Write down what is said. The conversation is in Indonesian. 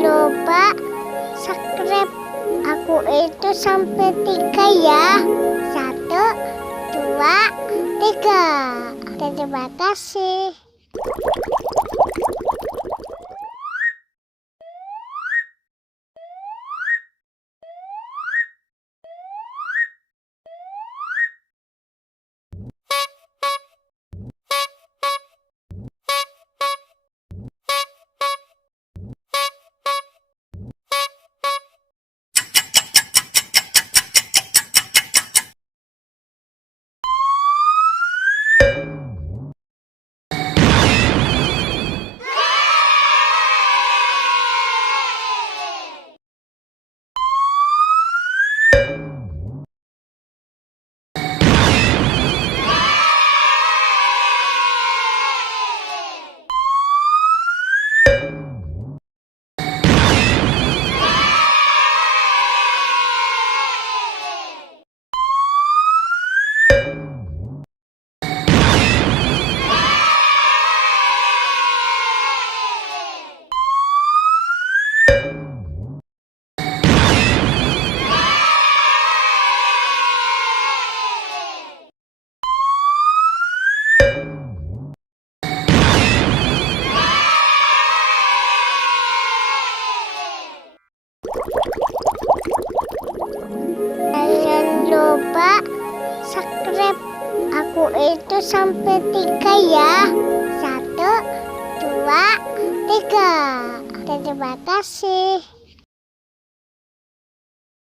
lupa subscribe aku itu sampai 3 ya. 1, 2, 3. Terima kasih. Jangan lupa subscribe aku itu sampai 3 ya. 1, 2, 3. Terima kasih.